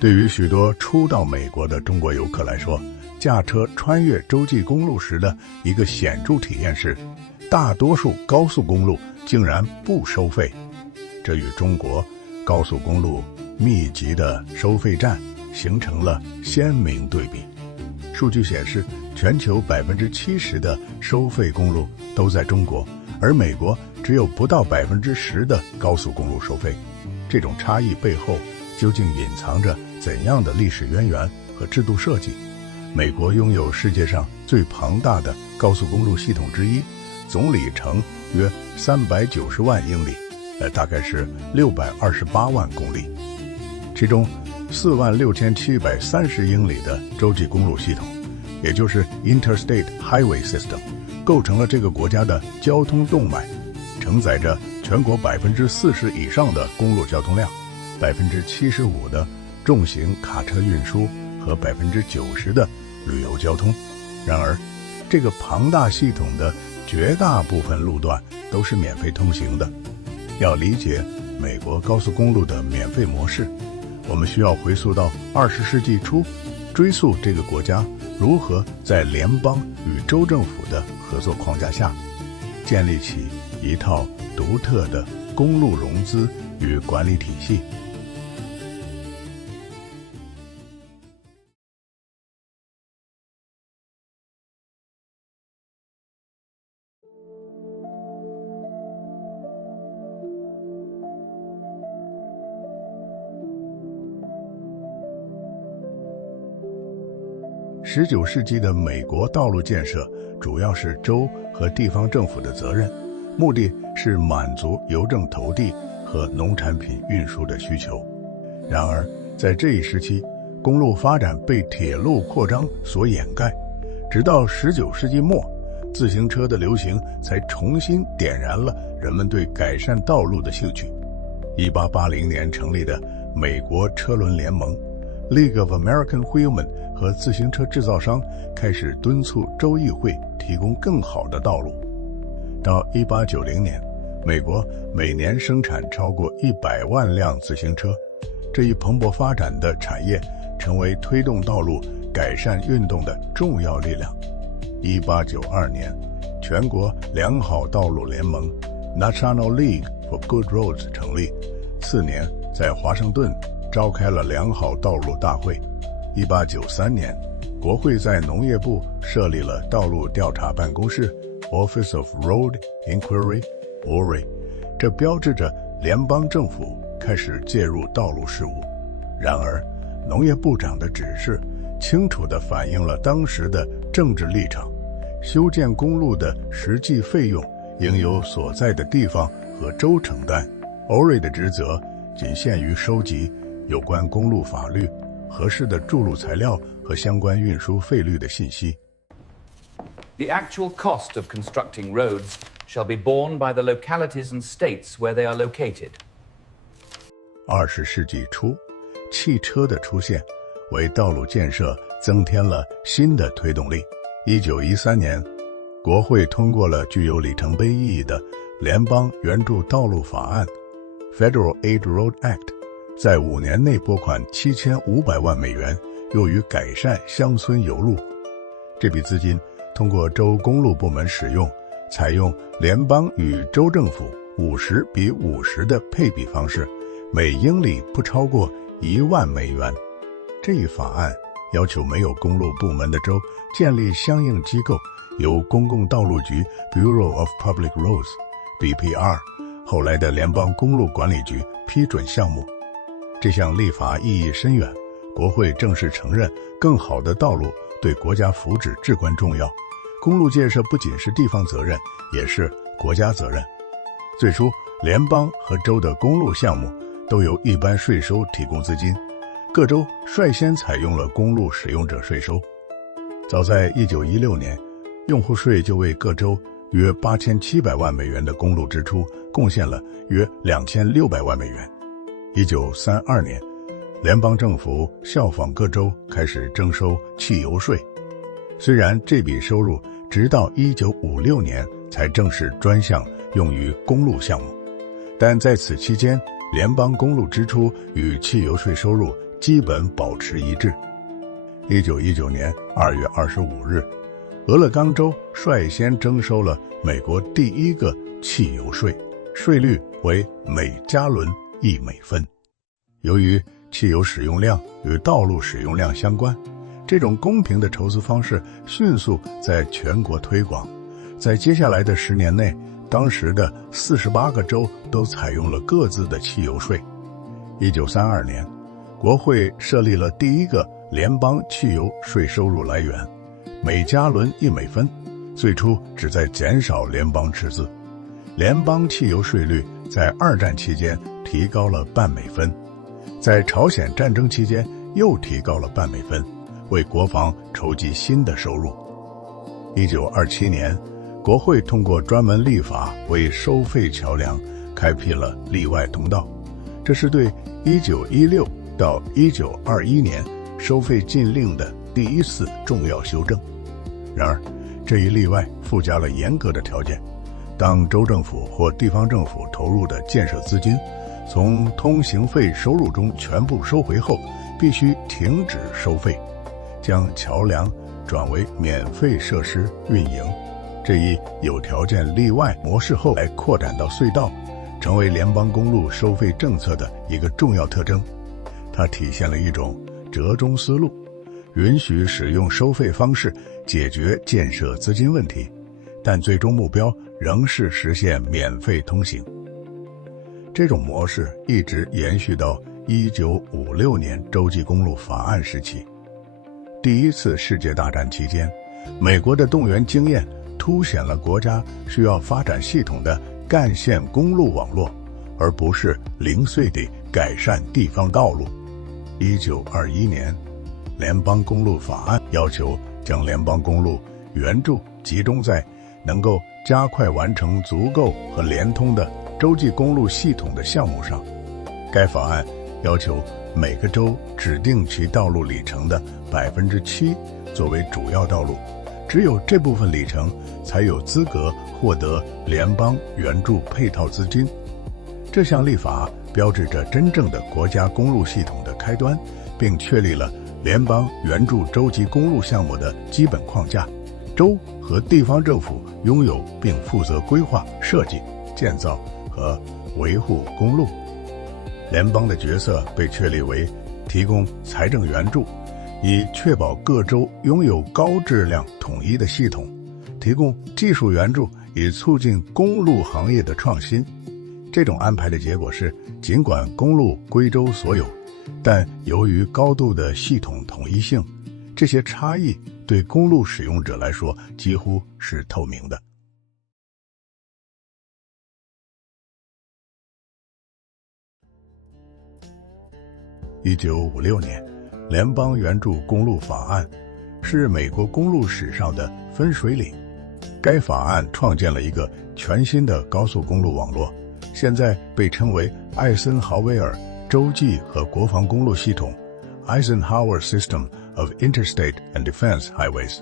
对于许多初到美国的中国游客来说，驾车穿越洲际公路时的一个显著体验是，大多数高速公路竟然不收费。这与中国高速公路密集的收费站形成了鲜明对比。数据显示，全球70%的收费公路都在中国，而美国只有不到10%的高速公路收费。这种差异背后究竟隐藏着怎样的历史渊源和制度设计？美国拥有世界上最庞大的高速公路系统之一，总里程约390万英里，大概是628万公里。其中46730英里的洲际公路系统，也就是 Interstate Highway System， 构成了这个国家的交通动脉，承载着全国40%以上的公路交通量，75%的重型卡车运输和90%的旅游交通。然而，这个庞大系统的绝大部分路段都是免费通行的。要理解美国高速公路的免费模式，我们需要回溯到20世纪初，追溯这个国家如何在联邦与州政府的合作框架下，建立起一套独特的公路融资与管理体系。19世纪的美国道路建设主要是州和地方政府的责任，目的是满足邮政投递和农产品运输的需求。然而，在这一时期，公路发展被铁路扩张所掩盖，直到19世纪末，自行车的流行才重新点燃了人们对改善道路的兴趣。1880年成立的美国车轮联盟 League of American Wheelmen 和自行车制造商开始敦促州议会提供更好的道路。到1890年，美国每年生产超过100万辆自行车，这一蓬勃发展的产业成为推动道路改善运动的重要力量。1892年，全国良好道路联盟 National League for Good Roads 成立，次年在华盛顿召开了良好道路大会。1893年，国会在农业部设立了道路调查办公室 Office of Road Inquiry ORI， 这标志着联邦政府开始介入道路事务。然而，农业部长的指示清楚地反映了当时的政治立场，修建公路的实际费用应由所在的地方和州承担。ORI 的职责仅限于收集有关公路法律、合适的筑路材料和相关运输费率的信息。The actual cost of constructing roads shall be borne by the localities and states where they are located. 20世纪初，汽车的出现为道路建设增添了新的推动力。1913年，国会通过了具有里程碑意义的联邦援助道路法案 Federal Aid Road Act， 在5年内拨款7500万美元，用于改善乡村邮路。这笔资金通过州公路部门使用，采用联邦与州政府50:50的配比方式，每英里不超过1万美元。这一法案要求没有公路部门的州建立相应机构，由公共道路局 Bureau of Public Roads BPR 后来的联邦公路管理局批准项目。这项立法意义深远，国会正式承认更好的道路对国家福祉至关重要。公路建设不仅是地方责任，也是国家责任。最初，联邦和州的公路项目都由一般税收提供资金，各州率先采用了公路使用者税收。早在1916年，用户税就为各州约8700万美元的公路支出贡献了约2600万美元。1932年，联邦政府效仿各州开始征收汽油税。虽然这笔收入直到1956年才正式专项用于公路项目，但在此期间，联邦公路支出与汽油税收入基本保持一致。1919年2月25日，俄勒冈州率先征收了美国第一个汽油税，税率为每加仑1美分。由于汽油使用量与道路使用量相关，这种公平的筹资方式迅速在全国推广。在接下来的10年内，当时的48个州都采用了各自的汽油税。1932年，国会设立了第一个联邦汽油税收入来源，每加仑1美分，最初旨在减少联邦赤字。联邦汽油税率在2战期间提高了半美分，在朝鲜战争期间又提高了半美分，为国防筹集新的收入。1927年，国会通过专门立法为收费桥梁开辟了例外通道，这是对1916到1921年收费禁令的第一次重要修正。然而，这一例外附加了严格的条件：当州政府或地方政府投入的建设资金从通行费收入中全部收回后，必须停止收费，将桥梁转为免费设施运营。这一有条件例外模式后来扩展到隧道，成为联邦公路收费政策的一个重要特征。它体现了一种折中思路，允许使用收费方式解决建设资金问题，但最终目标仍是实现免费通行。这种模式一直延续到1956年洲际公路法案时期。第一次世界大战期间，美国的动员经验凸显了国家需要发展系统的干线公路网络，而不是零碎地改善地方道路。1921年，联邦公路法案要求将联邦公路援助集中在能够加快完成足够和连通的洲际公路系统的项目上。该法案要求每个州指定其道路里程的7%作为主要道路，只有这部分里程才有资格获得联邦援助配套资金。这项立法标志着真正的国家公路系统的开端，并确立了联邦援助洲际公路项目的基本框架。州和地方政府拥有并负责规划、设计、建造和维护公路。联邦的角色被确立为提供财政援助，以确保各州拥有高质量统一的系统；提供技术援助，以促进公路行业的创新。这种安排的结果是，尽管公路归州所有，但由于高度的系统统一性，这些差异对公路使用者来说几乎是透明的。1956年，联邦援助公路法案是美国公路史上的分水岭。该法案创建了一个全新的高速公路网络，现在被称为艾森豪威尔洲际和国防公路系统 （Eisenhower System of Interstate and Defense Highways）。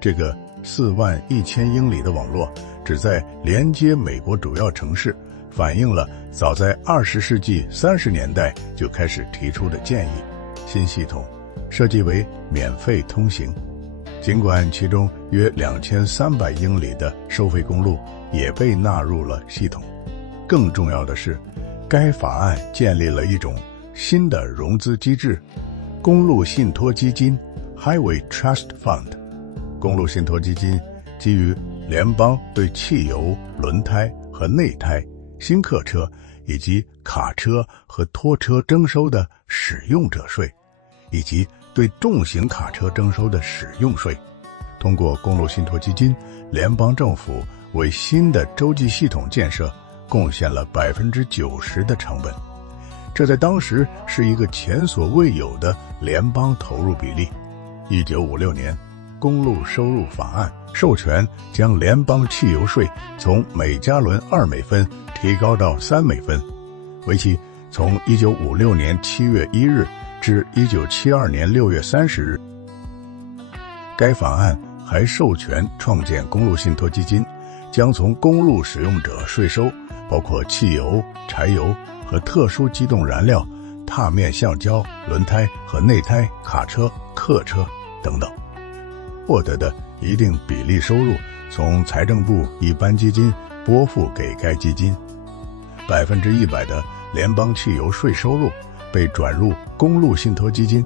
这个41000英里的网络旨在连接美国主要城市，反映了早在20世纪30年代就开始提出的建议。新系统设计为免费通行，尽管其中约2300英里的收费公路也被纳入了系统。更重要的是，该法案建立了一种新的融资机制——公路信托基金 （Highway Trust Fund）。公路信托基金基于联邦对汽油、轮胎和内胎、新客车以及卡车和拖车征收的使用者税，以及对重型卡车征收的使用税。通过公路信托基金，联邦政府为新的洲际系统建设贡献了90%的成本，这在当时是一个前所未有的联邦投入比例。1956年，公路收入法案授权将联邦汽油税从每加仑2美分提高到3美分，为期从1956年7月1日至1972年6月30日。该法案还授权创建公路信托基金，将从公路使用者税收，包括汽油、柴油和特殊机动燃料，踏面橡胶、轮胎和内胎、卡车、客车等等，获得的一定比例收入从财政部一般基金拨付给该基金，100%的联邦汽油税收入被转入公路信托基金。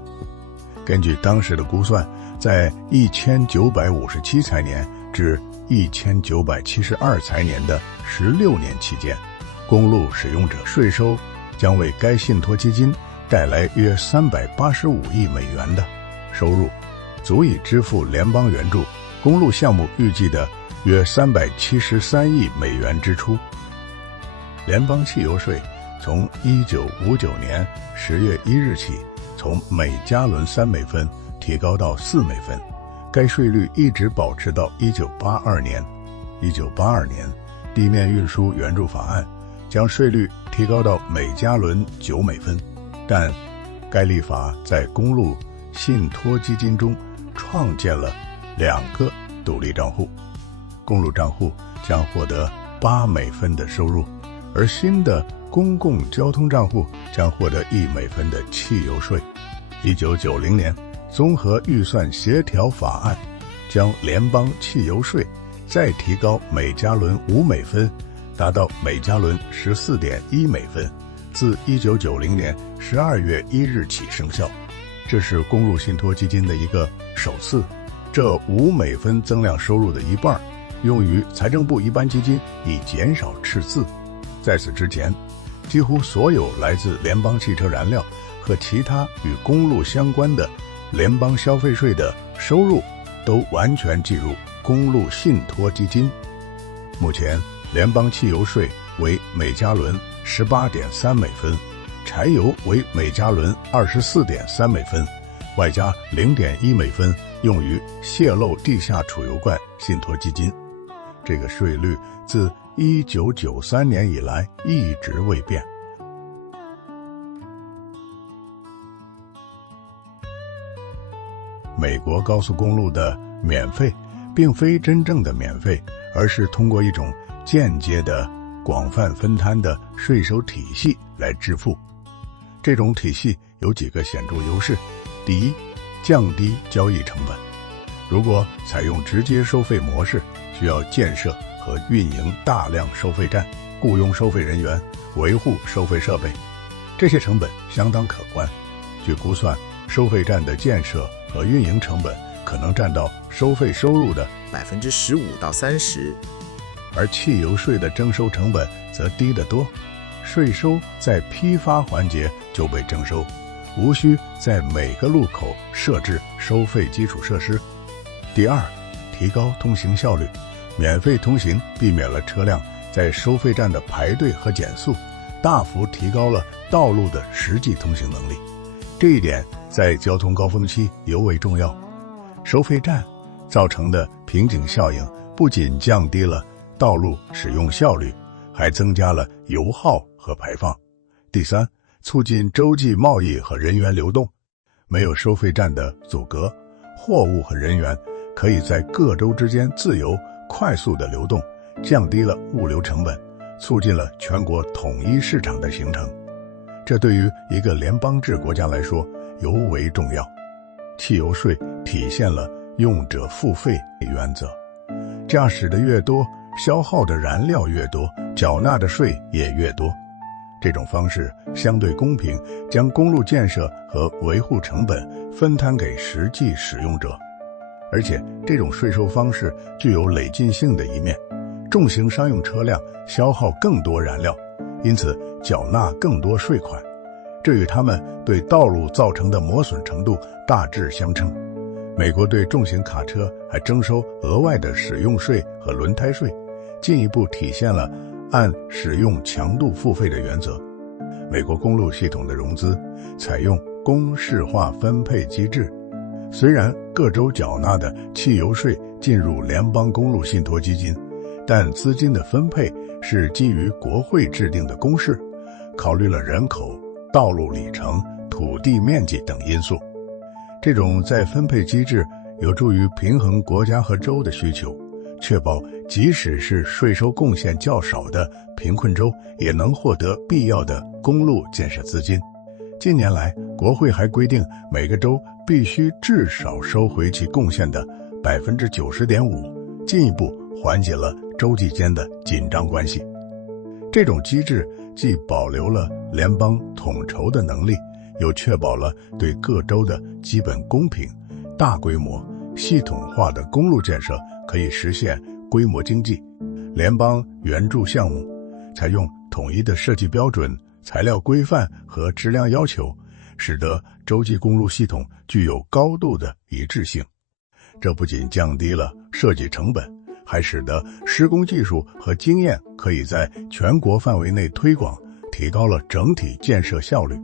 根据当时的估算，在1957财年至1972财年的16年期间，公路使用者税收将为该信托基金带来约385亿美元的收入，足以支付联邦援助公路项目预计的约373亿美元支出。联邦汽油税从1959年10月1日起，从每加仑3美分提高到4美分，该税率一直保持到1982年。1982年，地面运输援助法案将税率提高到每加仑9美分，但该立法在公路信托基金中创建了2个独立账户，公路账户将获得8美分的收入，而新的公共交通账户将获得1美分的汽油税。1990年，综合预算协调法案将联邦汽油税再提高每加仑5美分，达到每加仑14.1美分，自1990年12月1日起生效。这是公路信托基金的一个首次，这5美分增量收入的一半用于财政部一般基金，以减少赤字。在此之前，几乎所有来自联邦汽车燃料和其他与公路相关的联邦消费税的收入都完全计入公路信托基金。目前联邦汽油税为每加仑18.3美分，柴油为每加仑24.3美分，外加0.1美分用于泄漏地下储油罐信托基金。这个税率自1993年以来一直未变。美国高速公路的免费并非真正的免费，而是通过一种间接的广泛分摊的税收体系来支付。这种体系有几个显著优势。第一，降低交易成本。如果采用直接收费模式，需要建设和运营大量收费站，雇佣收费人员，维护收费设备，这些成本相当可观。据估算，收费站的建设和运营成本可能占到收费收入的15%到30%，而汽油税的征收成本则低得多，税收在批发环节就被征收，无需在每个路口设置收费基础设施。第二，提高通行效率。免费通行避免了车辆在收费站的排队和减速，大幅提高了道路的实际通行能力。这一点在交通高峰期尤为重要。收费站造成的瓶颈效应不仅降低了道路使用效率，还增加了油耗和排放。第三，促进洲际贸易和人员流动。没有收费站的阻隔，货物和人员可以在各州之间自由快速的流动，降低了物流成本，促进了全国统一市场的形成。这对于一个联邦制国家来说尤为重要。汽油税体现了用者付费原则，驾驶的越多，消耗的燃料越多，缴纳的税也越多。这种方式相对公平，将公路建设和维护成本分摊给实际使用者。而且这种税收方式具有累进性的一面，重型商用车辆消耗更多燃料，因此缴纳更多税款，这与他们对道路造成的磨损程度大致相称。美国对重型卡车还征收额外的使用税和轮胎税，进一步体现了按使用强度付费的原则。美国公路系统的融资采用公式化分配机制，虽然各州缴纳的汽油税进入联邦公路信托基金，但资金的分配是基于国会制定的公式，考虑了人口、道路里程、土地面积等因素。这种再分配机制有助于平衡国家和州的需求，确保即使是税收贡献较少的贫困州也能获得必要的公路建设资金。近年来，国会还规定每个州必须至少收回其贡献的 90.5%， 进一步缓解了州际间的紧张关系。这种机制既保留了联邦统筹的能力，又确保了对各州的基本公平。大规模、系统化的公路建设可以实现规模经济。联邦援助项目采用统一的设计标准、材料规范和质量要求，使得洲际公路系统具有高度的一致性。这不仅降低了设计成本，还使得施工技术和经验可以在全国范围内推广，提高了整体建设效率。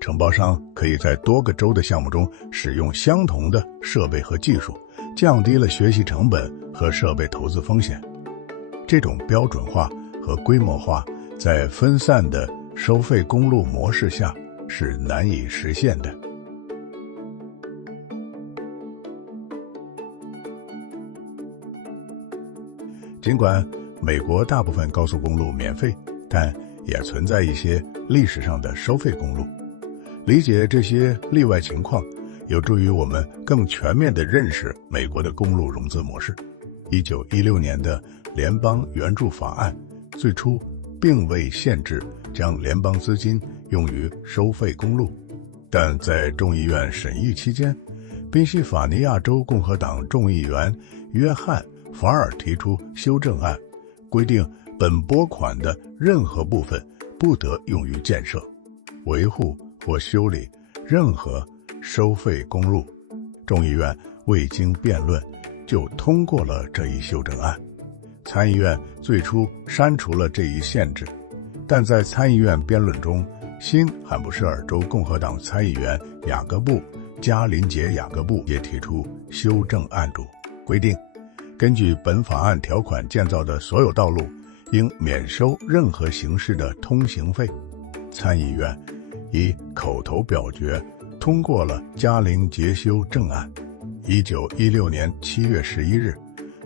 承包商可以在多个州的项目中使用相同的设备和技术，降低了学习成本和设备投资风险。这种标准化和规模化在分散的收费公路模式下是难以实现的。尽管美国大部分高速公路免费，但也存在一些历史上的收费公路。理解这些例外情况，有助于我们更全面地认识美国的公路融资模式。1916年的联邦援助法案最初并未限制将联邦资金用于收费公路，但在众议院审议期间，宾夕法尼亚州共和党众议员约翰·法尔提出修正案，规定本拨款的任何部分不得用于建设、维护或修理任何收费公路。众议院未经辩论就通过了这一修正案。参议院最初删除了这一限制，但在参议院辩论中，新罕布什尔州共和党参议员雅各布·加林杰雅各布也提出修正案主，规定根据本法案条款建造的所有道路应免收任何形式的通行费。参议院以口头表决通过了加林杰修正案。1916年7月11日，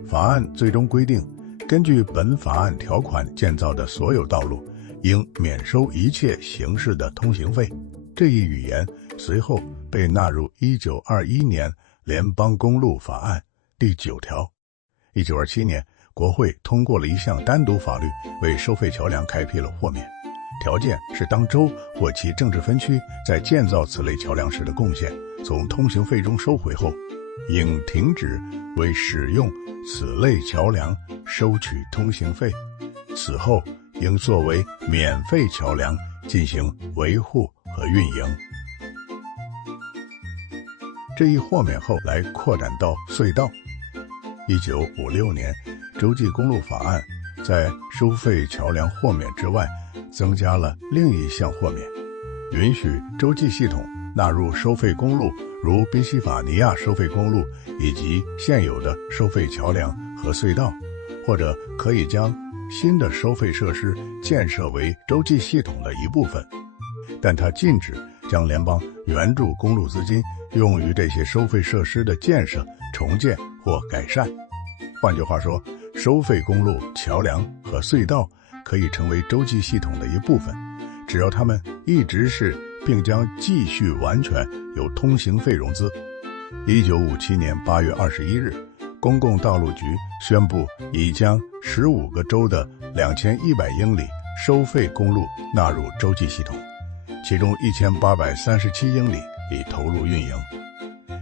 法案最终规定，根据本法案条款建造的所有道路应免收一切形式的通行费。这一语言随后被纳入1921年联邦公路法案第9条。1927年，国会通过了一项单独法律，为收费桥梁开辟了豁免，条件是当州或其政治分区在建造此类桥梁时的贡献从通行费中收回后，应停止为使用此类桥梁收取通行费，此后应作为免费桥梁进行维护和运营。这一豁免后来扩展到隧道。1956年，洲际公路法案在收费桥梁豁免之外增加了另一项豁免，允许洲际系统纳入收费公路，如宾夕法尼亚收费公路以及现有的收费桥梁和隧道，或者可以将新的收费设施建设为洲际系统的一部分，但它禁止将联邦援助公路资金用于这些收费设施的建设、重建或改善。换句话说，收费公路、桥梁和隧道可以成为洲际系统的一部分，只要它们一直是并将继续完全由通行费融资。1957年8月21日，公共道路局宣布已将15个州的2100英里收费公路纳入洲际系统，其中1837英里已投入运营。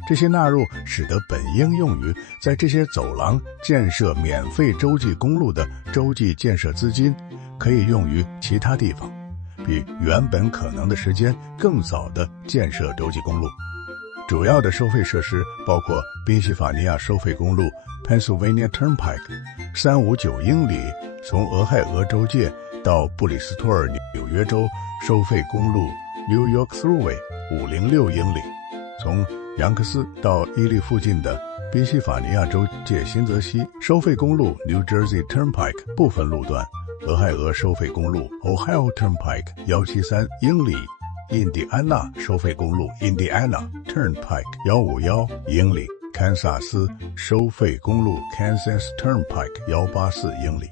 这些纳入使得本应用于在这些走廊建设免费洲际公路的洲际建设资金，可以用于其他地方，比原本可能的时间更早的建设洲际公路。主要的收费设施包括宾夕法尼亚收费公路 Pennsylvania Turnpike 359英里，从俄亥俄州界到布里斯托尔纽约州收费公路 New York Thruway 506英里，从杨克斯到伊利附近的宾夕法尼亚州界新泽西收费公路 New Jersey Turnpike 部分路段，俄亥俄收费公路 Ohio Turnpike 173英里，印第安纳收费公路 Indiana Turnpike 151英里，堪萨斯收费公路 Kansas Turnpike 184英里。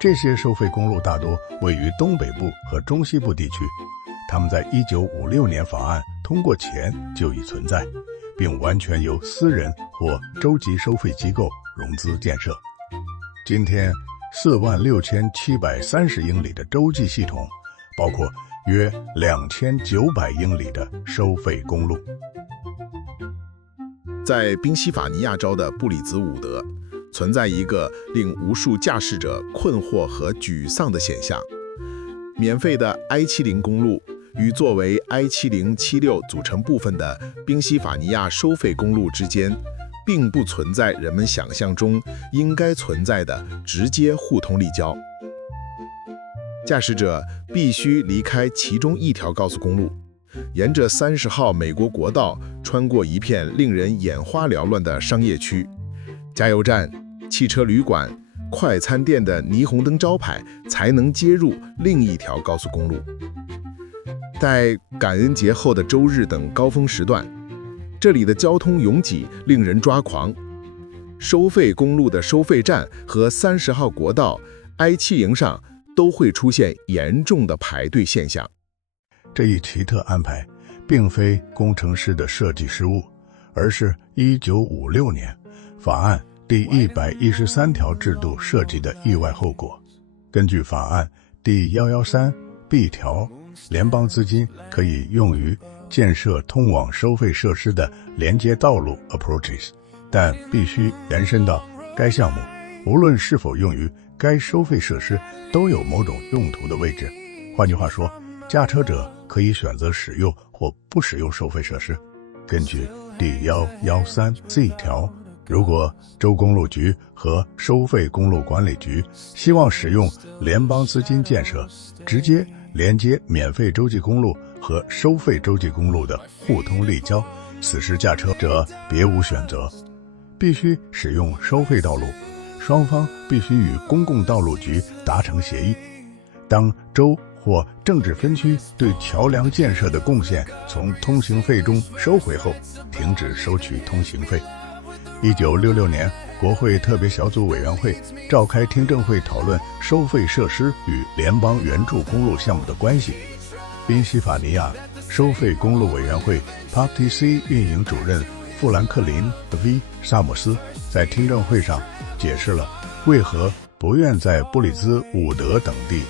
这些收费公路大多位于东北部和中西部地区，它们在1956年法案通过前就已存在，并完全由私人或州级收费机构融资建设。今天46730英里的洲际系统，包括约2900英里的收费公路。在宾夕法尼亚州的布里兹伍德，存在一个令无数驾驶者困惑和沮丧的现象：免费的 I-70 公路与作为 I-7076 组成部分的宾夕法尼亚收费公路之间，并不存在人们想象中应该存在的直接互通立交。驾驶者必须离开其中一条高速公路，沿着30号美国国道穿过一片令人眼花缭乱的商业区，加油站、汽车旅馆、快餐店的霓虹灯招牌才能接入另一条高速公路。在感恩节后的周日等高峰时段，这里的交通拥挤令人抓狂。收费公路的收费站和30号国道 I-70 上都会出现严重的排队现象。这一奇特安排并非工程师的设计失误，而是1956年法案第113条制度设计的意外后果。根据法案第113B 条，联邦资金可以用于建设通往收费设施的连接道路 approaches， 但必须延伸到该项目，无论是否用于该收费设施都有某种用途的位置。换句话说，驾车者可以选择使用或不使用收费设施。根据第113C 条，如果州公路局和收费公路管理局希望使用联邦资金建设直接连接免费洲际公路和收费洲际公路的互通立交，此时驾车者别无选择，必须使用收费道路，双方必须与公共道路局达成协议。当州或政治分区对桥梁建设的贡献从通行费中收回后，停止收取通行费。1966年，国会特别小组委员会召开听证会讨论收费设施与联邦援助公路项目的关系。宾夕法尼亚收费公路委员会 PARTC 运营主任富兰克林 V. 萨姆斯在听证会上解释了为何不愿在布里兹伍德等地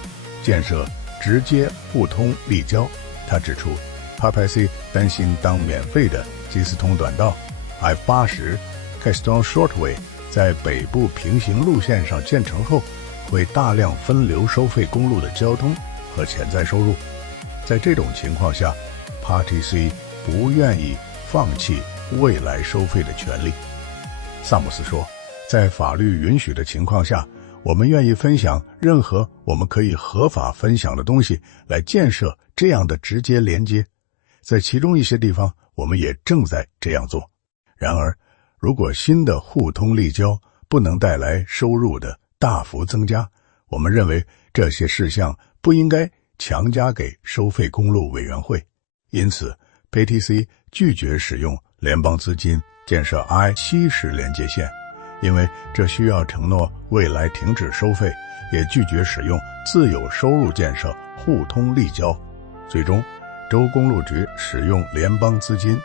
建设直接互通立交。他指出 PARTC 担心当免费的基斯通短道 I-80 Keystone Shortway 在北部平行路线上建成后，会大量分流收费公路的交通和潜在收入。在这种情况下， PARTC 不愿意放弃未来收费的权利。萨姆斯说，在法律允许的情况下，我们愿意分享任何我们可以合法分享的东西来建设这样的直接连接。在其中一些地方，我们也正在这样做。然而，如果新的互通立交不能带来收入的大幅增加，我们认为这些事项不应该强加给收费公路委员会。因此 PATC 拒绝使用联邦资金建设 I-70连接线，因为这需要承诺未来停止收费，也拒绝使用自有收入建设互通立交。最终，州公路局使用联邦资金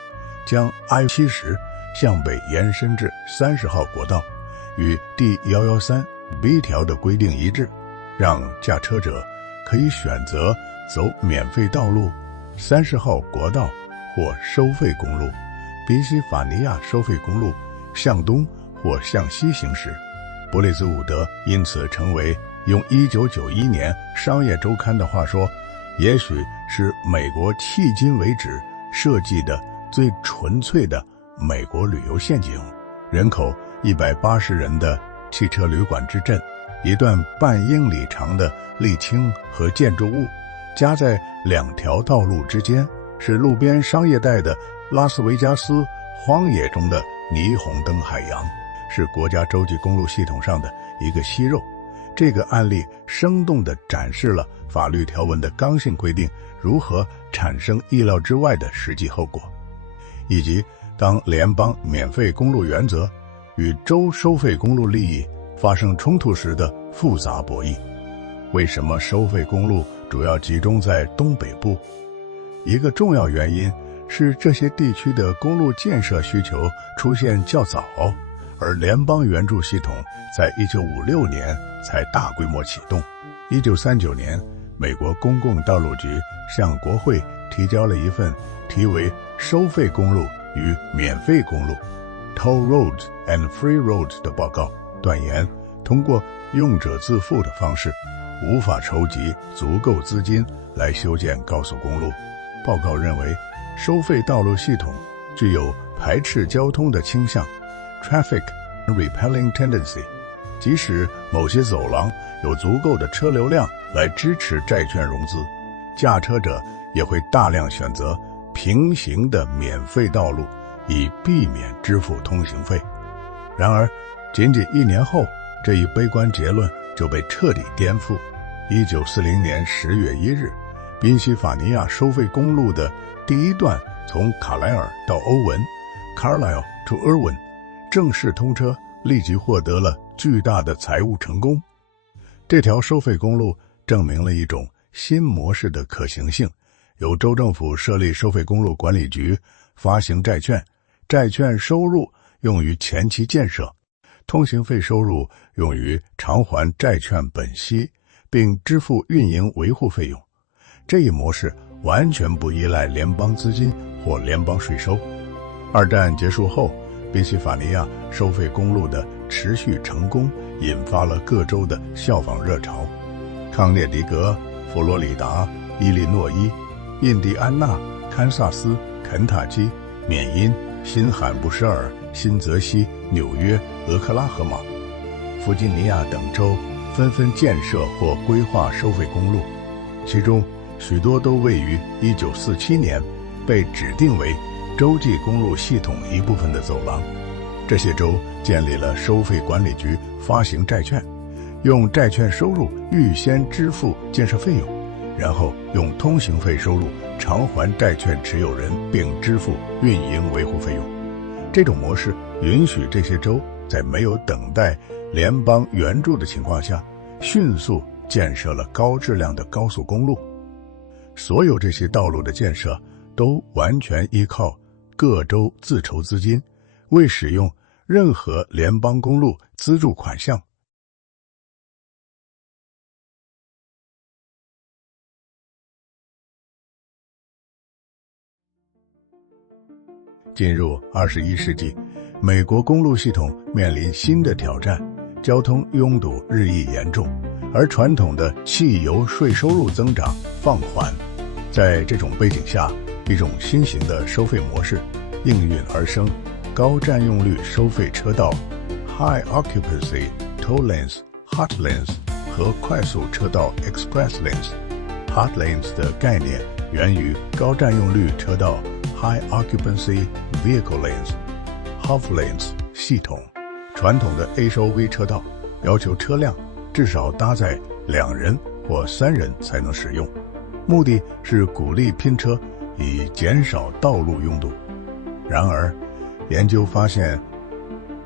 将 I-70向北延伸至30号国道，与第113B 条的规定一致，让驾车者可以选择走免费道路、30号国道或收费公路、宾夕法尼亚收费公路向东或向西行驶。布里兹伍德因此成为，用1991年商业周刊的话说，也许是美国迄今为止设计的最纯粹的美国旅游陷阱。人口180人的汽车旅馆之镇，一段半英里长的沥青和建筑物夹在2条道路之间，是路边商业带的拉斯维加斯荒野中的霓虹灯海洋，是国家洲际公路系统上的一个息肉。这个案例生动地展示了法律条文的刚性规定如何产生意料之外的实际后果，以及当联邦免费公路原则与州收费公路利益发生冲突时的复杂博弈。为什么收费公路主要集中在东北部？一个重要原因是这些地区的公路建设需求出现较早，而联邦援助系统在1956年才大规模启动。1939年，美国公共道路局向国会提交了一份题为《收费公路与免费公路 Toll Roads and Free Roads》的报告，断言通过用者自付的方式无法筹集足够资金来修建高速公路。报告认为，收费道路系统具有排斥交通的倾向 （traffic repelling tendency）， 即使某些走廊有足够的车流量来支持债券融资，驾车者也会大量选择平行的免费道路，以避免支付通行费。然而，仅仅1年后，这一悲观结论就被彻底颠覆。1940年10月1日，宾夕法尼亚收费公路的第一段从卡莱尔到欧文 （Carlisle to Irwin） 正式通车，立即获得了巨大的财务成功。这条收费公路证明了一种新模式的可行性，由州政府设立收费公路管理局，发行债券，债券收入用于前期建设，通行费收入用于偿还债券本息，并支付运营维护费用。这一模式完全不依赖联邦资金或联邦税收。二战结束后，宾夕法尼亚收费公路的持续成功引发了各州的效仿热潮。康涅狄格、佛罗里达、伊利诺伊、印第安纳、堪萨斯、肯塔基、缅因、新罕布什尔、新泽西、纽约、俄克拉荷马、弗吉尼亚等州纷纷建设或规划收费公路，其中许多都位于1947年被指定为州际公路系统一部分的走廊。这些州建立了收费管理局，发行债券，用债券收入预先支付建设费用，然后用通行费收入偿还债券持有人，并支付运营维护费用。这种模式允许这些州在没有等待联邦援助的情况下，迅速建设了高质量的高速公路。所有这些道路的建设都完全依靠各州自筹资金，未使用任何联邦公路资助款项。进入21世纪，美国公路系统面临新的挑战，交通拥堵日益严重，而传统的汽油税收入增长放缓。在这种背景下，一种新型的收费模式应运而生，高占用率收费车道 High Occupancy Toll Lanes、Hot Lanes 和快速车道 Express Lanes。Hot Lanes 的概念源于高占用率车道 High Occupancy Vehicle Lanes。Hot Lanes 系统传统的 HOV 车道要求车辆至少搭载2人或3人才能使用，目的是鼓励拼车，以减少道路拥堵。然而，研究发现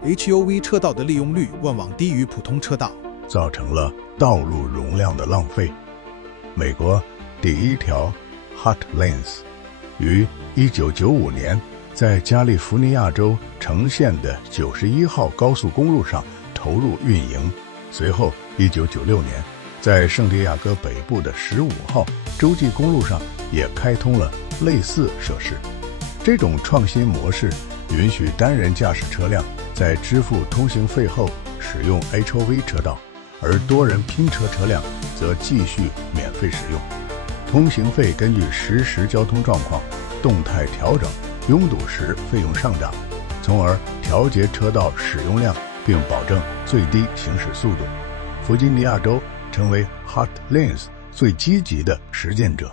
HOV 车道的利用率往往低于普通车道，造成了道路容量的浪费。美国第一条 Hot Lanes 于1995年在加利福尼亚州城县的91号高速公路上投入运营，随后1996年在圣地亚哥北部的15号洲际公路上也开通了类似设施。这种创新模式允许单人驾驶车辆在支付通行费后使用 HOV 车道，而多人拼车车辆则继续免费使用。通行费根据实时交通状况动态调整，拥堵时费用上涨，从而调节车道使用量并保证最低行驶速度。弗吉尼亚州成为 Hot Lanes 最积极的实践者。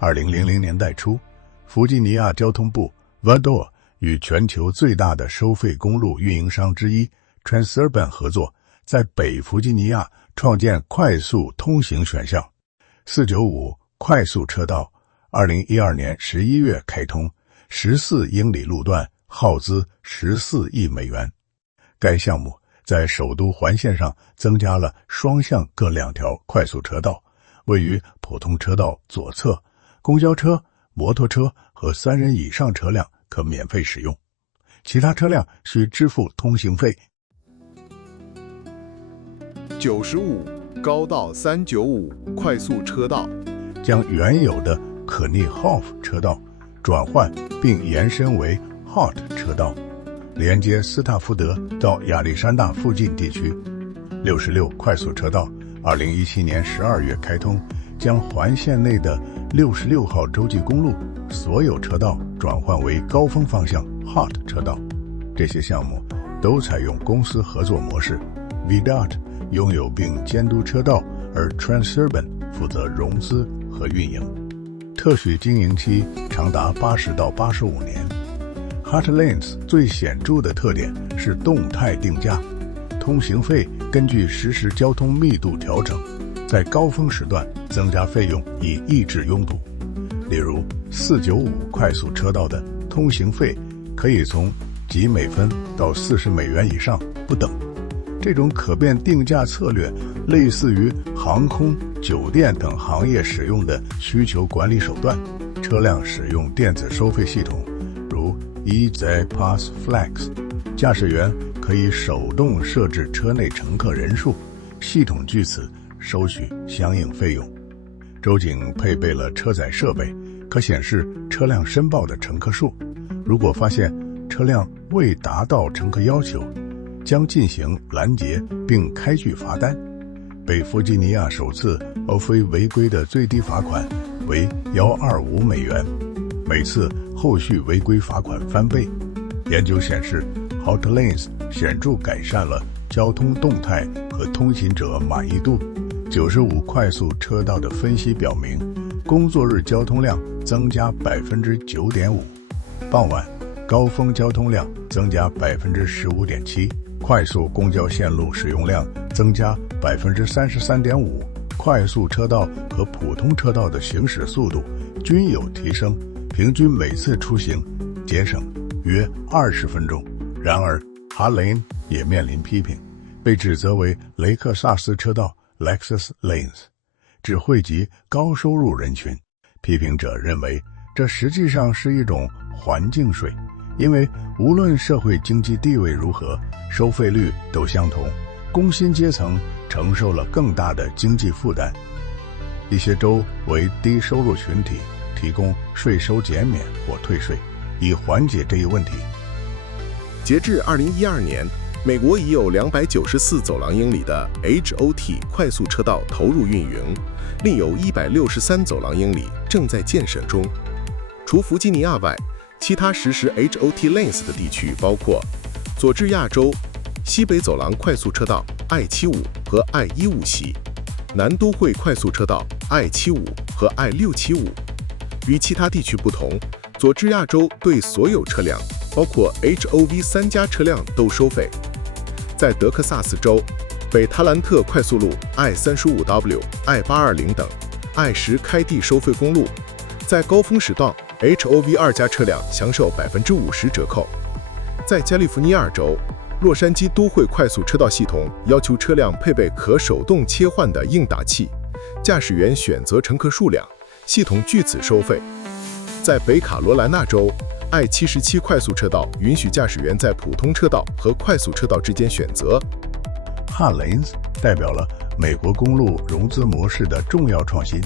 2000年代初，弗吉尼亚交通部 VDOT 与全球最大的收费公路运营商之一 Transurban 合作，在北弗吉尼亚创建快速通行选项。495快速车道2012年11月开通，14英里路段，耗资14亿美元。该项目在首都环线上增加了双向各2条快速车道，位于普通车道左侧，公交车摩托车和3人以上车辆可免费使用，其他车辆需支付通行费。95高道395快速车道，将原有的可逆 HOF 车道转换并延伸为 HOT 车道，连接斯塔福德到亚历山大附近地区。66快速车道2017年12月开通，将环线内的66号洲际公路所有车道转换为高峰方向 HOT 车道。这些项目都采用公司合作模式， VDOT 拥有并监督车道，而 Transurban 负责融资和运营。特许经营期长达80到85年。HOT Lanes 最显著的特点是动态定价，通行费根据实时交通密度调整，在高峰时段增加费用以抑制拥堵。例如495快速车道的通行费可以从几美分到40美元以上不等。这种可变定价策略类似于航空、酒店等行业使用的需求管理手段。车辆使用电子收费系统，如 EasyPass Flex， 驾驶员可以手动设置车内乘客人数，系统据此收取相应费用。州警配备了车载设备，可显示车辆申报的乘客数。如果发现车辆未达到乘客要求，将进行拦截并开具罚单。北弗吉尼亚首次欧非违规的最低罚款为125美元，每次后续违规罚款翻倍。研究显示 ，HOT Lanes 显著改善了交通动态和通行者满意度。95快速车道的分析表明，工作日交通量增加 9.5%， 傍晚高峰交通量增加 15.7%， 快速公交线路使用量增加 33.5%， 快速车道和普通车道的行驶速度均有提升，平均每次出行节省约20分钟。然而 HOT Lane 也面临批评，被指责为雷克萨斯车道 Lexus Lanes， 只惠及高收入人群。批评者认为这实际上是一种环境税，因为无论社会经济地位如何，收费率都相同，工薪阶层承受了更大的经济负担。一些州为低收入群体提供税收减免或退税，以缓解这一问题。截至2012年，美国已有294走廊英里的 HOT 快速车道投入运营，另有163走廊英里正在建设中。除弗吉尼亚外，其他实施 HOT Lanes 的地区包括佐治亚州西北走廊快速车道 I-75 和 I-15系，南都会快速车道 I-75 和 I-675。与其他地区不同，佐治亚州对所有车辆，包括 HOV 3加车辆都收费。在德克萨斯州，北塔兰特快速路 I-35W、I-820 等 I-10开地收费公路，在高峰时段 HOV 2加车辆享受 50% 折扣。在加利福尼亚州，洛杉矶都会快速车道系统要求车辆配备可手动切换的应答器，驾驶员选择乘客数量，系统据此收费。在北卡罗来纳州，I-77快速车道允许驾驶员在普通车道和快速车道之间选择。HOT Lanes 代表了美国公路融资模式的重要创新，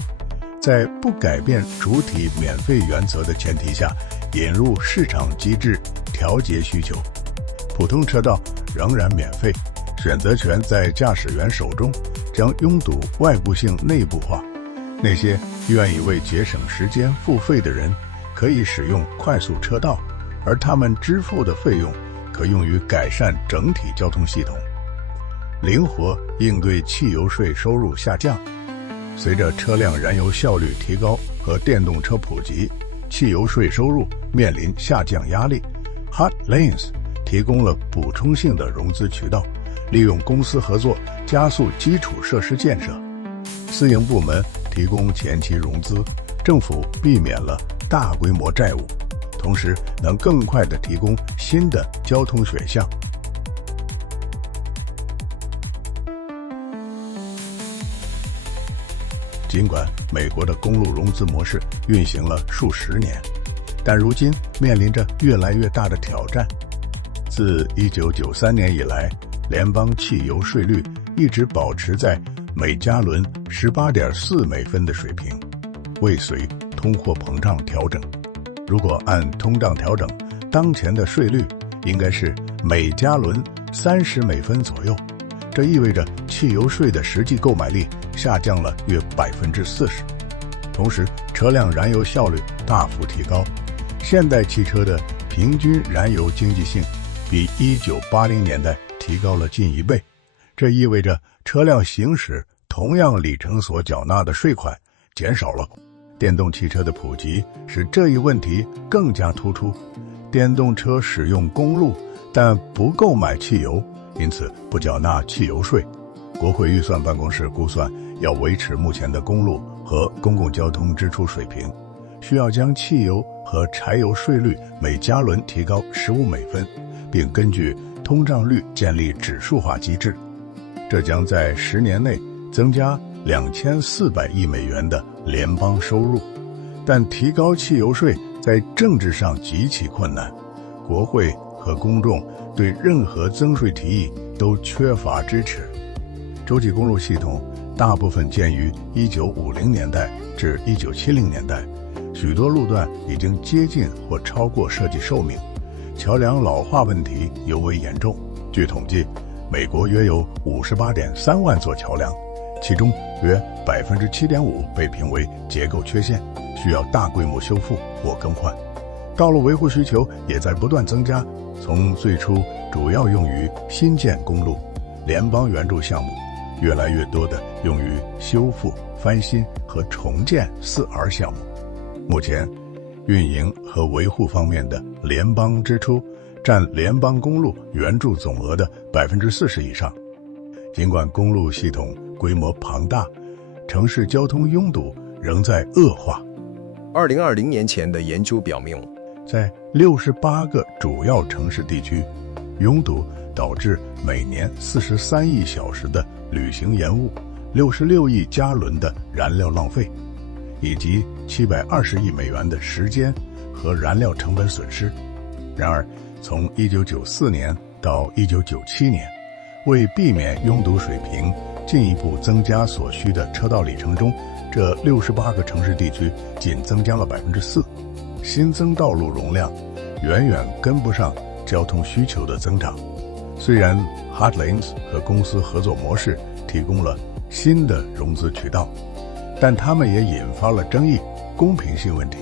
在不改变主体免费原则的前提下，引入市场机制调节需求。普通车道仍然免费，选择权在驾驶员手中，将拥堵外部性内部化。那些愿意为节省时间付费的人可以使用快速车道，而他们支付的费用可用于改善整体交通系统，灵活应对汽油税收入下降。随着车辆燃油效率提高和电动车普及，汽油税收入面临下降压力。HOT Lanes 提供了补充性的融资渠道，利用公司合作加速基础设施建设。私营部门提供前期融资，政府避免了大规模债务，同时能更快地提供新的交通选项。尽管美国的公路融资模式运行了数十年，但如今面临着越来越大的挑战。自1993年以来，联邦汽油税率一直保持在每加仑18.4美分的水平，未随通货膨胀调整。如果按通胀调整，当前的税率应该是每加仑30美分左右，这意味着汽油税的实际购买力下降了约40%。同时，车辆燃油效率大幅提高，现代汽车的平均燃油经济性比1980年代提高了近1倍，这意味着车辆行驶同样里程所缴纳的税款减少了。电动汽车的普及使这一问题更加突出。电动车使用公路，但不购买汽油，因此不缴纳汽油税。国会预算办公室估算，要维持目前的公路和公共交通支出水平，需要将汽油和柴油税率每加仑提高15美分，并根据通胀率建立指数化机制。这将在10年内增加2400亿美元的联邦收入。但提高汽油税在政治上极其困难，国会和公众对任何增税提议都缺乏支持。洲际公路系统大部分建于1950年代至1970年代，许多路段已经接近或超过设计寿命，桥梁老化问题尤为严重。据统计，美国约有58.3万座桥梁，其中约7.5% 被评为结构缺陷，需要大规模修复或更换。道路维护需求也在不断增加，从最初主要用于新建公路、联邦援助项目，越来越多的用于修复、翻新和重建4R 项目。目前，运营和维护方面的联邦支出占联邦公路援助总额的40%以上。尽管公路系统规模庞大，城市交通拥堵仍在恶化。2020年前的研究表明，在68个主要城市地区，拥堵导致每年43亿小时的旅行延误，66亿加仑的燃料浪费，以及720亿美元的时间和燃料成本损失。然而，从1994年到1997年，为避免拥堵水平进一步增加所需的车道里程中，这68个城市地区仅增加了4%。新增道路容量远远跟不上交通需求的增长。虽然 Heartlands 和公司合作模式提供了新的融资渠道，但他们也引发了争议、公平性问题。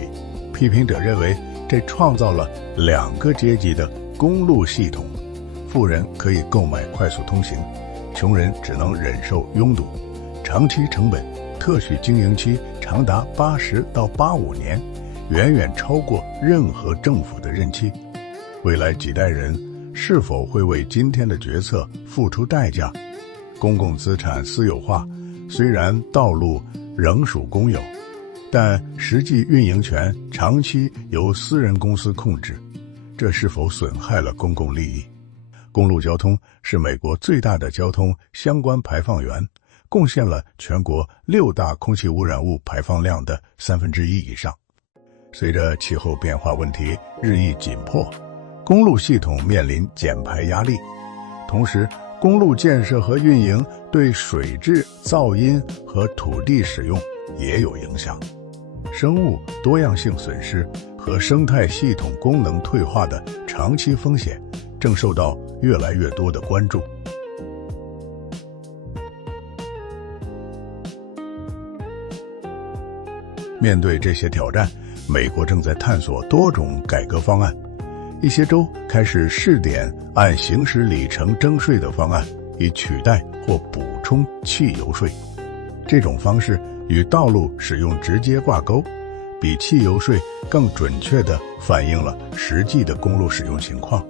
批评者认为，这创造了2个阶级的公路系统，富人可以购买快速通行，穷人只能忍受拥堵，长期成本特许经营期长达80到85年，远远超过任何政府的任期。未来几代人是否会为今天的决策付出代价？公共资产私有化，虽然道路仍属公有，但实际运营权长期由私人公司控制，这是否损害了公共利益？公路交通是美国最大的交通相关排放源，贡献了全国6大空气污染物排放量的1/3以上。随着气候变化问题日益紧迫，公路系统面临减排压力，同时公路建设和运营对水质、噪音和土地使用也有影响。生物多样性损失和生态系统功能退化的长期风险正受到越来越多的关注。面对这些挑战，美国正在探索多种改革方案。一些州开始试点按行驶里程征税的方案，以取代或补充汽油税。这种方式与道路使用直接挂钩，比汽油税更准确地反映了实际的公路使用情况。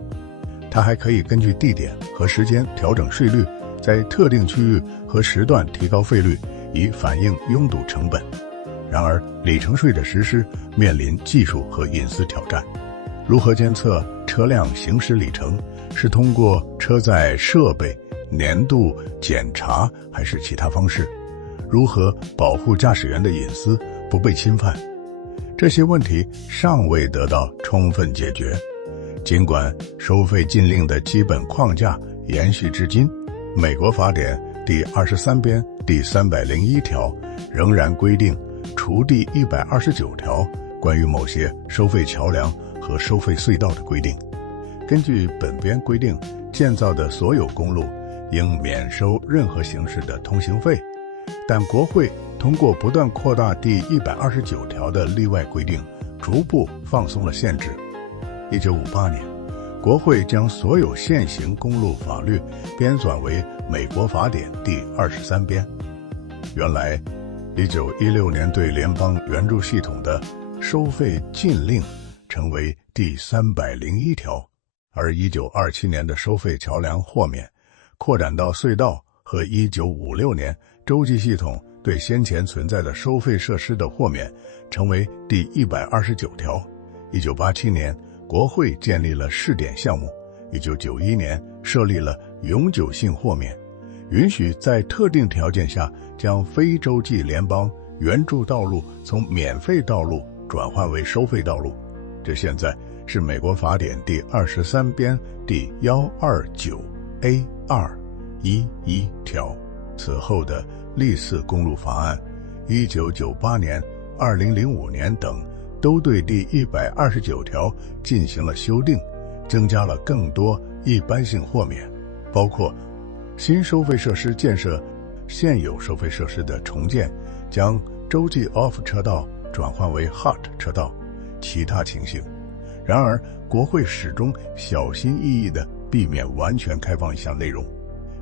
它还可以根据地点和时间调整税率，在特定区域和时段提高费率，以反映拥堵成本。然而，里程税的实施面临技术和隐私挑战。如何监测车辆行驶里程？是通过车载设备、年度检查，还是其他方式？如何保护驾驶员的隐私不被侵犯？这些问题尚未得到充分解决。尽管收费禁令的基本框架延续至今，美国法典第23编第301条仍然规定，除第129条关于某些收费桥梁和收费隧道的规定。根据本编规定，建造的所有公路应免收任何形式的通行费，但国会通过不断扩大第129条的例外规定，逐步放松了限制。1958年，国会将所有现行公路法律编纂为美国法典第23编。原来1916年对联邦援助系统的收费禁令成为第301条，而1927年的收费桥梁豁免扩展到隧道，和1956年洲际系统对先前存在的收费设施的豁免成为第129条。1987年，国会建立了试点项目，1991年设立了永久性豁免，允许在特定条件下将非洲际联邦援助道路从免费道路转换为收费道路。这现在是美国法典第23编第129A211条。此后的历次公路法案1998年、2005年等都对第129条进行了修订，增加了更多一般性豁免，包括新收费设施建设、现有收费设施的重建、将洲际 OFF 车道转换为 HOT 车道、其他情形。然而，国会始终小心翼翼地避免完全开放一项内容，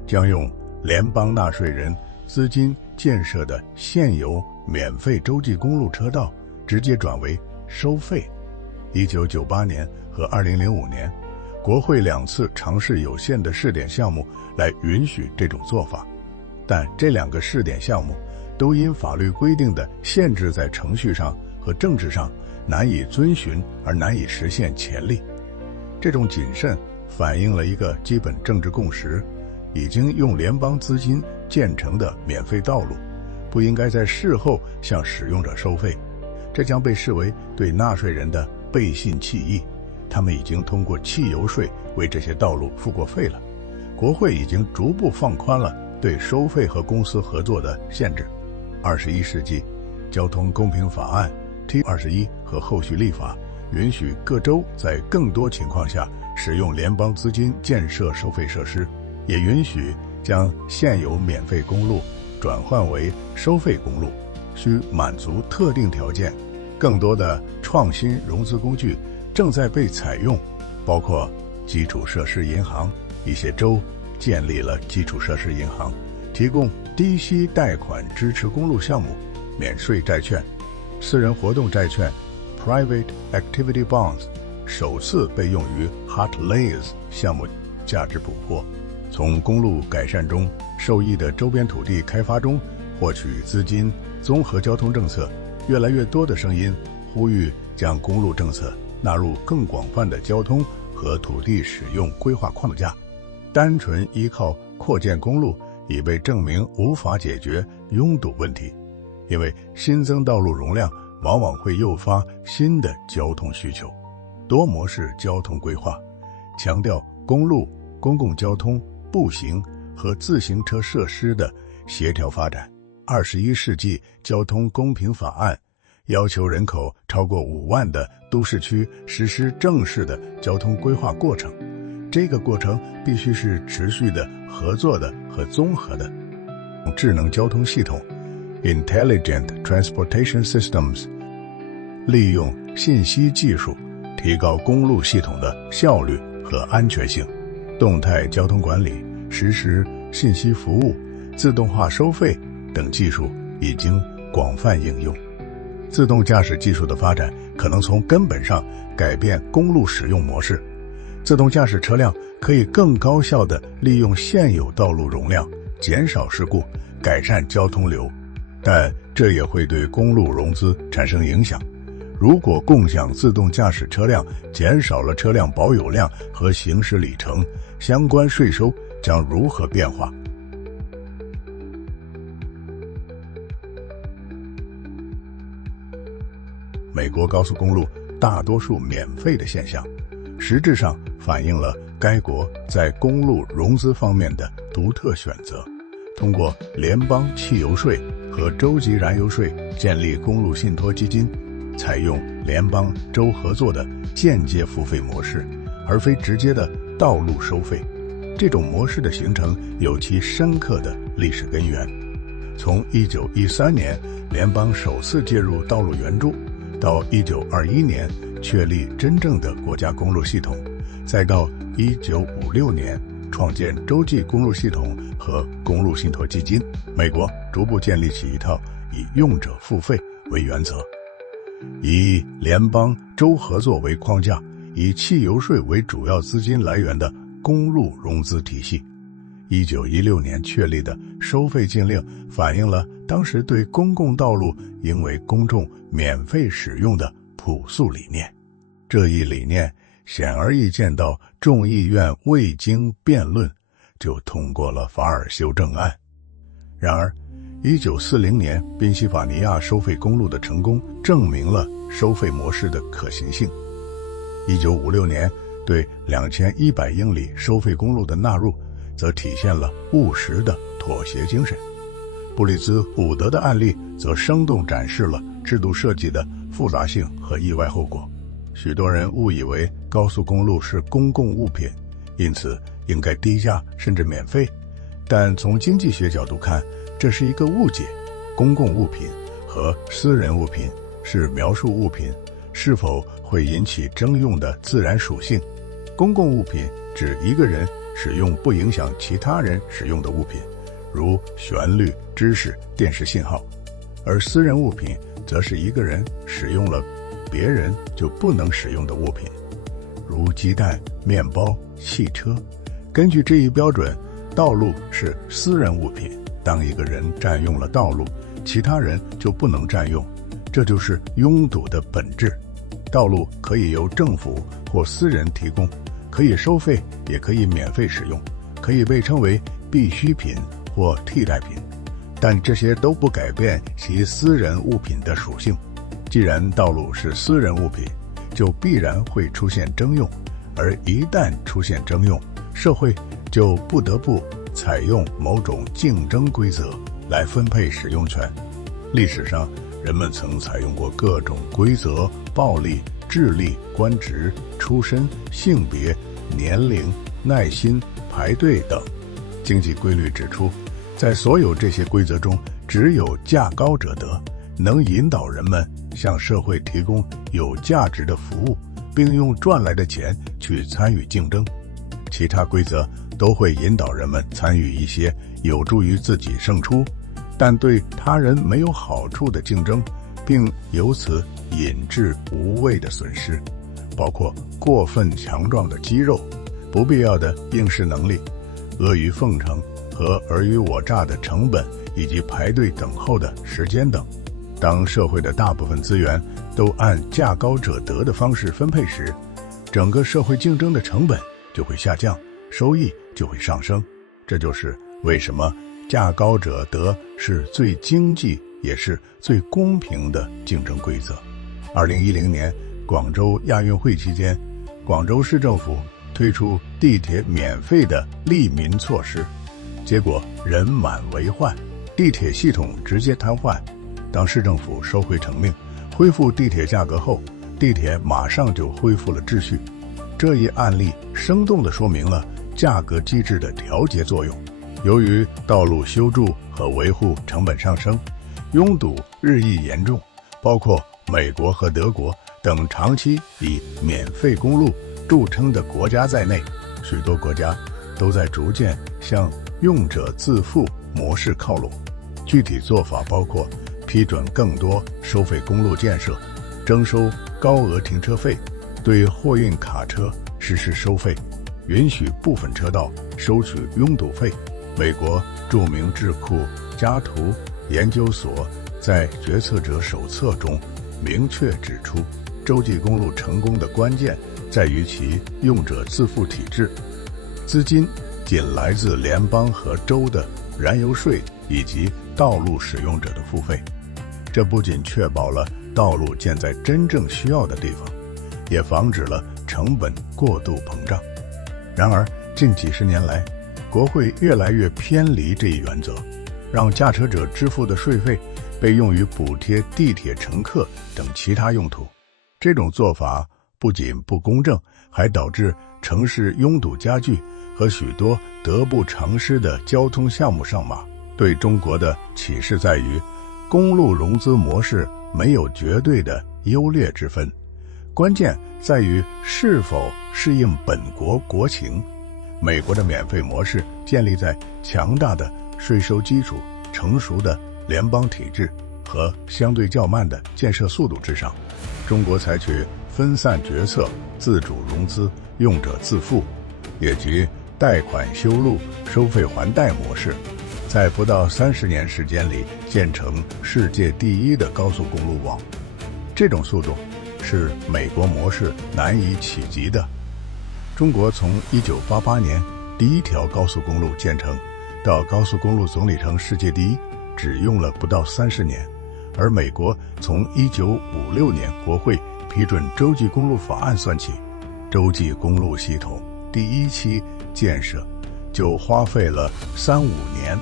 将用联邦纳税人资金建设的现有免费洲际公路车道直接转为收费。1998年和2005年，国会2次尝试有限的试点项目来允许这种做法，但这2个试点项目都因法律规定的限制在程序上和政治上难以遵循而难以实现潜力。这种谨慎反映了一个基本政治共识：已经用联邦资金建成的免费道路不应该在事后向使用者收费，这将被视为对纳税人的背信弃义。他们已经通过汽油税为这些道路付过费了。国会已经逐步放宽了对收费和公司合作的限制。21世纪交通公平法案 T21 和后续立法允许各州在更多情况下使用联邦资金建设收费设施，也允许将现有免费公路转换为收费公路，需满足特定条件。更多的创新融资工具正在被采用，包括基础设施银行。一些州建立了基础设施银行，提供低息贷款支持公路项目、免税债券、私人活动债券 （Private Activity Bonds） 首次被用于 Hot Lays 项目价值捕获。从公路改善中受益的周边土地开发中获取资金。综合交通政策，越来越多的声音呼吁将公路政策纳入更广泛的交通和土地使用规划框架。单纯依靠扩建公路已被证明无法解决拥堵问题，因为新增道路容量往往会诱发新的交通需求。多模式交通规划强调公路、公共交通、步行和自行车设施的协调发展。21世纪交通公平法案要求人口超过5万的都市区实施正式的交通规划过程，这个过程必须是持续的、合作的和综合的。智能交通系统 Intelligent Transportation Systems 利用信息技术提高公路系统的效率和安全性。动态交通管理、实时信息服务、自动化收费等技术已经广泛应用。自动驾驶技术的发展可能从根本上改变公路使用模式。自动驾驶车辆可以更高效地利用现有道路容量，减少事故，改善交通流。但这也会对公路融资产生影响。如果共享自动驾驶车辆减少了车辆保有量和行驶里程，相关税收将如何变化？美国高速公路大多数免费的现象，实质上反映了该国在公路融资方面的独特选择，通过联邦汽油税和州级燃油税建立公路信托基金，采用联邦州合作的间接付费模式，而非直接的道路收费。这种模式的形成有其深刻的历史根源。从1913年联邦首次介入道路援助，到1921年确立真正的国家公路系统，再到1956年创建洲际公路系统和公路信托基金，美国逐步建立起一套以用者付费为原则，以联邦州合作为框架，以汽油税为主要资金来源的公路融资体系。1916年确立的收费禁令反映了当时对公共道路应为公众免费使用的朴素理念。这一理念显而易见到众议院未经辩论就通过了法尔修正案。然而1940年宾夕法尼亚收费公路的成功证明了收费模式的可行性。1956年对2100英里收费公路的纳入则体现了务实的妥协精神。布里兹伍德的案例则生动展示了制度设计的复杂性和意外后果。许多人误以为高速公路是公共物品，因此应该低价甚至免费，但从经济学角度看，这是一个误解。公共物品和私人物品是描述物品是否会引起征用的自然属性。公共物品指一个人使用不影响其他人使用的物品，如旋律、知识、电视信号；而私人物品则是一个人使用了别人就不能使用的物品，如鸡蛋、面包、汽车。根据这一标准，道路是私人物品，当一个人占用了道路，其他人就不能占用，这就是拥堵的本质。道路可以由政府或私人提供，可以收费，也可以免费使用，可以被称为必需品或替代品，但这些都不改变其私人物品的属性。既然道路是私人物品，就必然会出现征用，而一旦出现征用，社会就不得不采用某种竞争规则来分配使用权。历史上，人们曾采用过各种规则、暴力、智力、官职、出身、性别、年龄、耐心、排队等。经济规律指出，在所有这些规则中，只有价高者得，能引导人们向社会提供有价值的服务，并用赚来的钱去参与竞争。其他规则都会引导人们参与一些有助于自己胜出，但对他人没有好处的竞争，并由此引致无谓的损失，包括过分强壮的肌肉、不必要的应试能力、阿谀奉承和尔虞我诈的成本，以及排队等候的时间等。当社会的大部分资源都按价高者得的方式分配时，整个社会竞争的成本就会下降，收益就会上升。这就是为什么价高者得是最经济也是最公平的竞争规则。2010年广州亚运会期间，广州市政府推出地铁免费的利民措施，结果人满为患，地铁系统直接瘫痪。当市政府收回成命，恢复地铁价格后，地铁马上就恢复了秩序。这一案例生动地说明了价格机制的调节作用。由于道路修筑和维护成本上升，拥堵日益严重，包括美国和德国等长期以免费公路著称的国家在内，许多国家都在逐渐向用者自付模式靠拢。具体做法包括批准更多收费公路建设，征收高额停车费，对货运卡车实施收费，允许部分车道收取拥堵费。美国著名智库加图研究所在决策者手册中明确指出，洲际公路成功的关键在于其用者自付体制，资金仅来自联邦和州的燃油税以及道路使用者的付费。这不仅确保了道路建在真正需要的地方，也防止了成本过度膨胀。然而，近几十年来，国会越来越偏离这一原则，让驾车者支付的税费被用于补贴地铁乘客等其他用途。这种做法不仅不公正，还导致城市拥堵加剧和许多得不偿失的交通项目上马。对中国的启示在于，公路融资模式没有绝对的优劣之分，关键在于是否适应本国国情。美国的免费模式建立在强大的税收基础、成熟的联邦体制和相对较慢的建设速度之上。中国采取分散决策、自主融资、用者自付，也即贷款修路、收费还贷模式，在不到30年时间里建成世界第一的高速公路网。这种速度是美国模式难以企及的。中国从1988年第一条高速公路建成到高速公路总里程世界第一，只用了不到30年，而美国从1956年国会批准洲际公路法案算起，洲际公路系统第一期建设就花费了3-5年。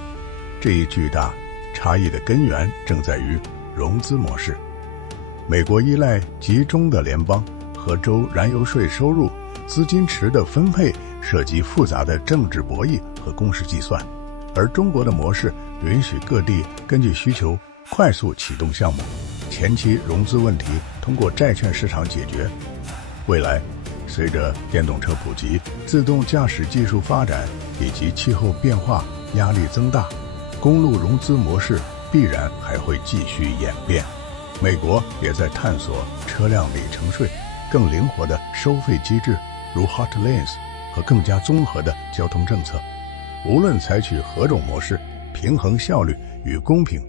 这一巨大差异的根源正在于融资模式。美国依赖集中的联邦和州燃油税收入，资金池的分配涉及复杂的政治博弈和公式计算，而中国的模式允许各地根据需求快速启动项目，前期融资问题通过债券市场解决。未来，随着电动车普及、自动驾驶技术发展以及气候变化压力增大，公路融资模式必然还会继续演变。美国也在探索车辆里程税、更灵活的收费机制，如 Hot Lanes 和更加综合的交通政策。无论采取何种模式，平衡效率与公平，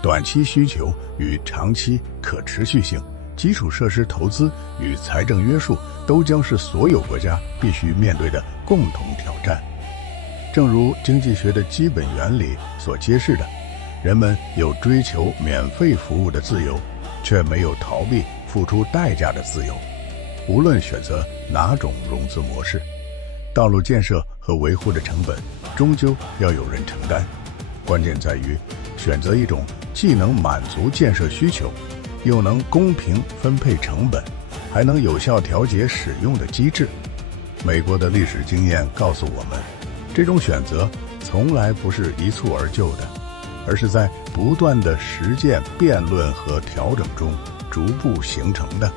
短期需求与长期可持续性，基础设施投资与财政约束，都将是所有国家必须面对的共同挑战。正如经济学的基本原理所揭示的，人们有追求免费服务的自由，却没有逃避付出代价的自由。无论选择哪种融资模式，道路建设和维护的成本终究要有人承担。关键在于选择一种既能满足建设需求，又能公平分配成本，还能有效调节使用的机制。美国的历史经验告诉我们，这种选择从来不是一蹴而就的，而是在不断的实践、辩论和调整中逐步形成的。